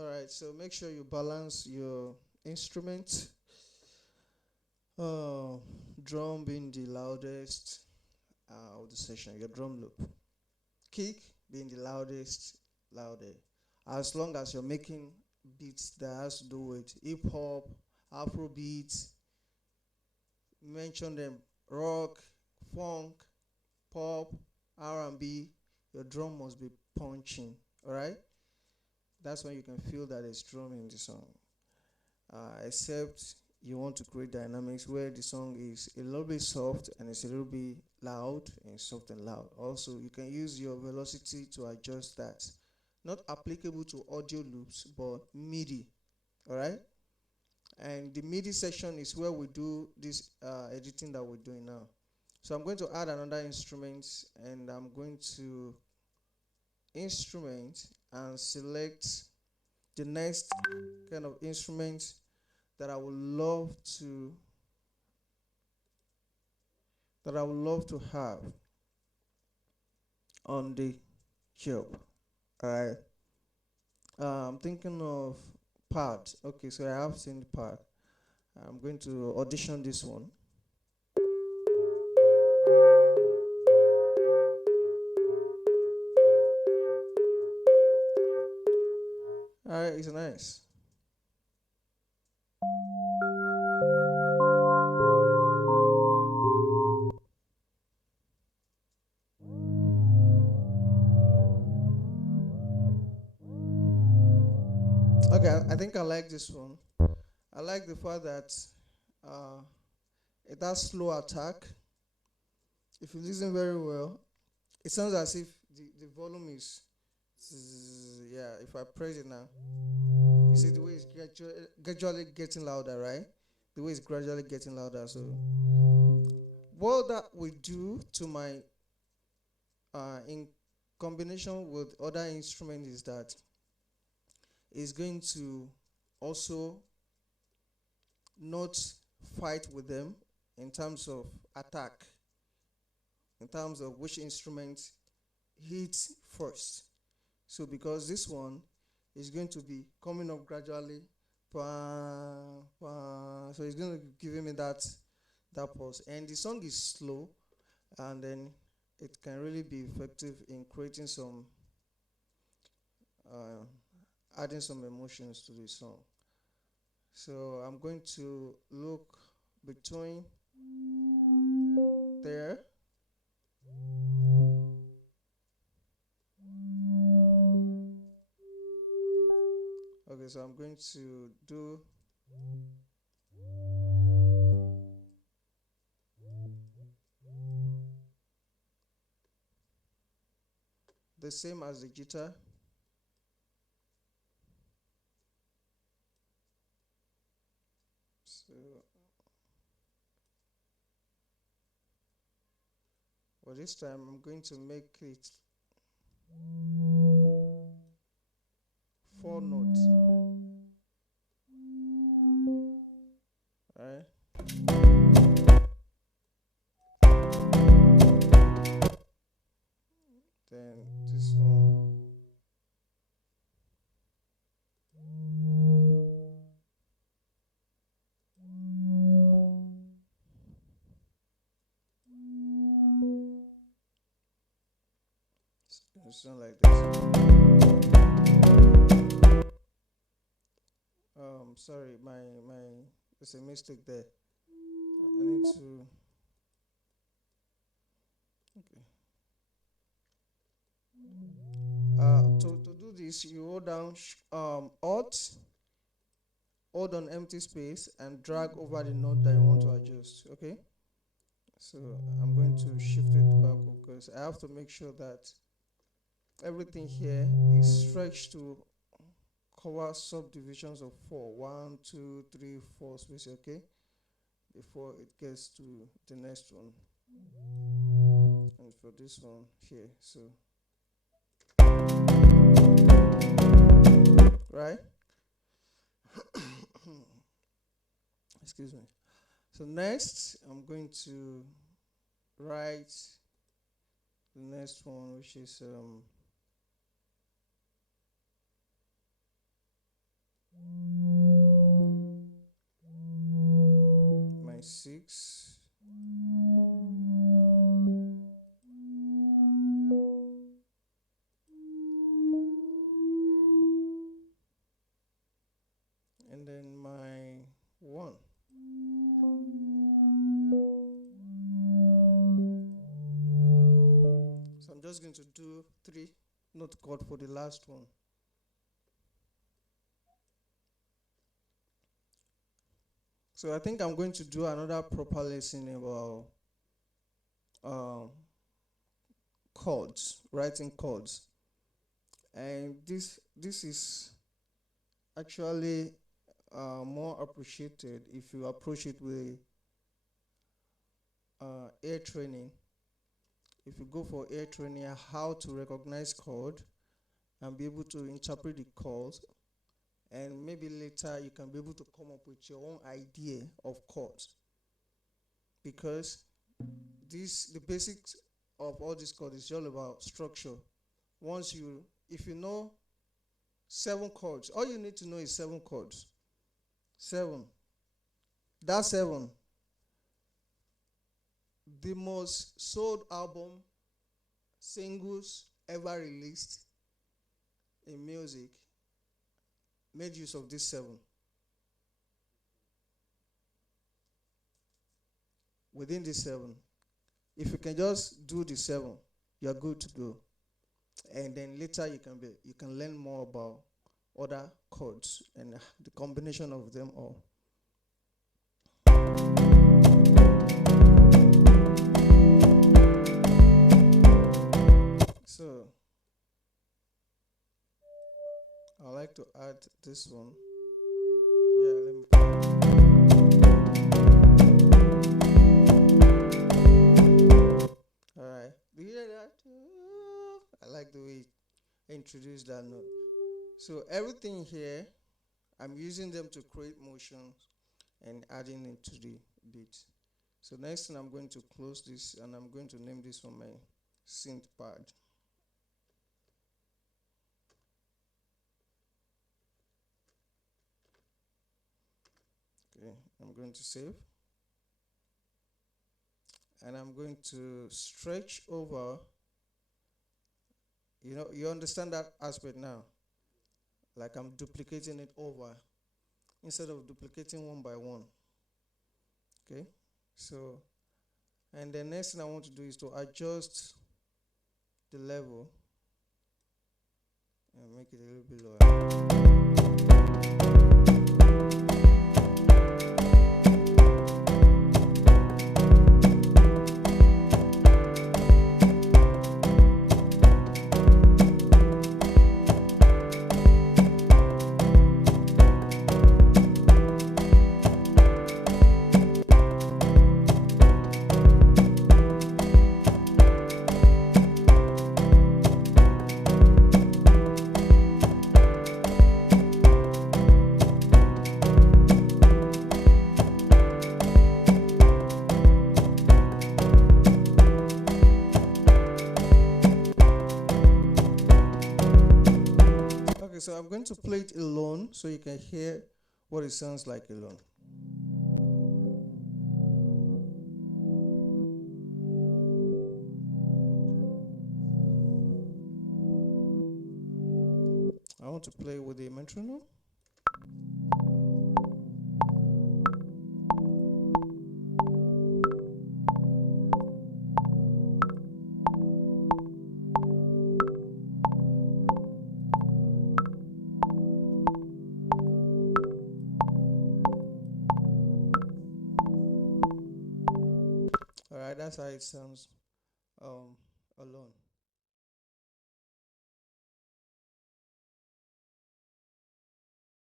All right, so make sure you balance your instrument. Uh, Drum being the loudest of the session, your drum loop. Kick being the loudest, louder. As long as you're making beats that has to do with hip hop, Afro beats, mention them, rock, funk, pop, R&B, your drum must be punching. All right, that's when you can feel that there's drum in the song. Except you want to create dynamics where the song is a little bit soft and it's a little bit loud and soft and loud. Also, you can use your velocity to adjust that. Not applicable to audio loops, but MIDI. All right. And the MIDI section is where we do this editing that we're doing now. So I'm going to add another instrument, and I'm going to instrument and select the next kind of instrument that I would love to have on the job. All right. I'm thinking of pad. Okay, so I have seen the pad. I'm going to audition this one. All right, it's nice. Okay, I think I like this one. I like the fact that uh, it has slow attack. If you listen very well, it sounds as if the volume is, yeah, if I press it now, you see the way it's gradually getting louder, right? The way it's gradually getting louder. So, what that will do to my, in combination with other instruments, is that it's going to also not fight with them in terms of attack, in terms of which instrument hits first. So because this one is going to be coming up gradually, so it's going to be giving me that pause. And the song is slow, and then it can really be effective in creating some, adding some emotions to the song. So I'm going to look between there. Okay, so I'm going to do the same as the guitar. So, but this time I'm going to make it 4 notes. Alright. Then this one. It's not like this. Sorry, my there's a mistake there. I need to. Okay. To do this, you hold down Alt, hold on empty space, and drag over the note that you want to adjust. Okay. So I'm going to shift it back because I have to make sure that everything here is stretched to cover subdivisions of 4. 1, 2, 3, 4 space. Okay. Before it gets to the next one, and for this one here, so right. Excuse me. So next I'm going to write the next one, which is just going to do 3 note chord for the last one. So I think I'm going to do another proper lesson about chords, writing chords, and this is actually more appreciated if you approach it with ear training. If you go for ear training, how to recognize chord and be able to interpret the chords, and maybe later you can be able to come up with your own idea of chords, because the basics of all these chords is all about structure. If you know 7 chords, all you need to know is 7 chords. 7. That 7. The most sold album, singles ever released in music made use of this 7. Within this 7, if you can just do the 7, you're good to go. And then later you can learn more about other chords and the combination of them all. So I like to add this one. Yeah, let me. All right. Do you hear that? I like the way I introduced that note. So everything here, I'm using them to create motions and adding into the beat. So next thing, I'm going to close this and I'm going to name this one my synth pad. Okay, I'm going to save. And I'm going to stretch over. You understand that aspect now? Like I'm duplicating it over instead of duplicating one by one. Okay, so, and the next thing I want to do is to adjust the level and make it a little bit lower. So I'm going to play it alone so you can hear what it sounds like alone. I want to play with the metronome. Alright, that's how it sounds alone.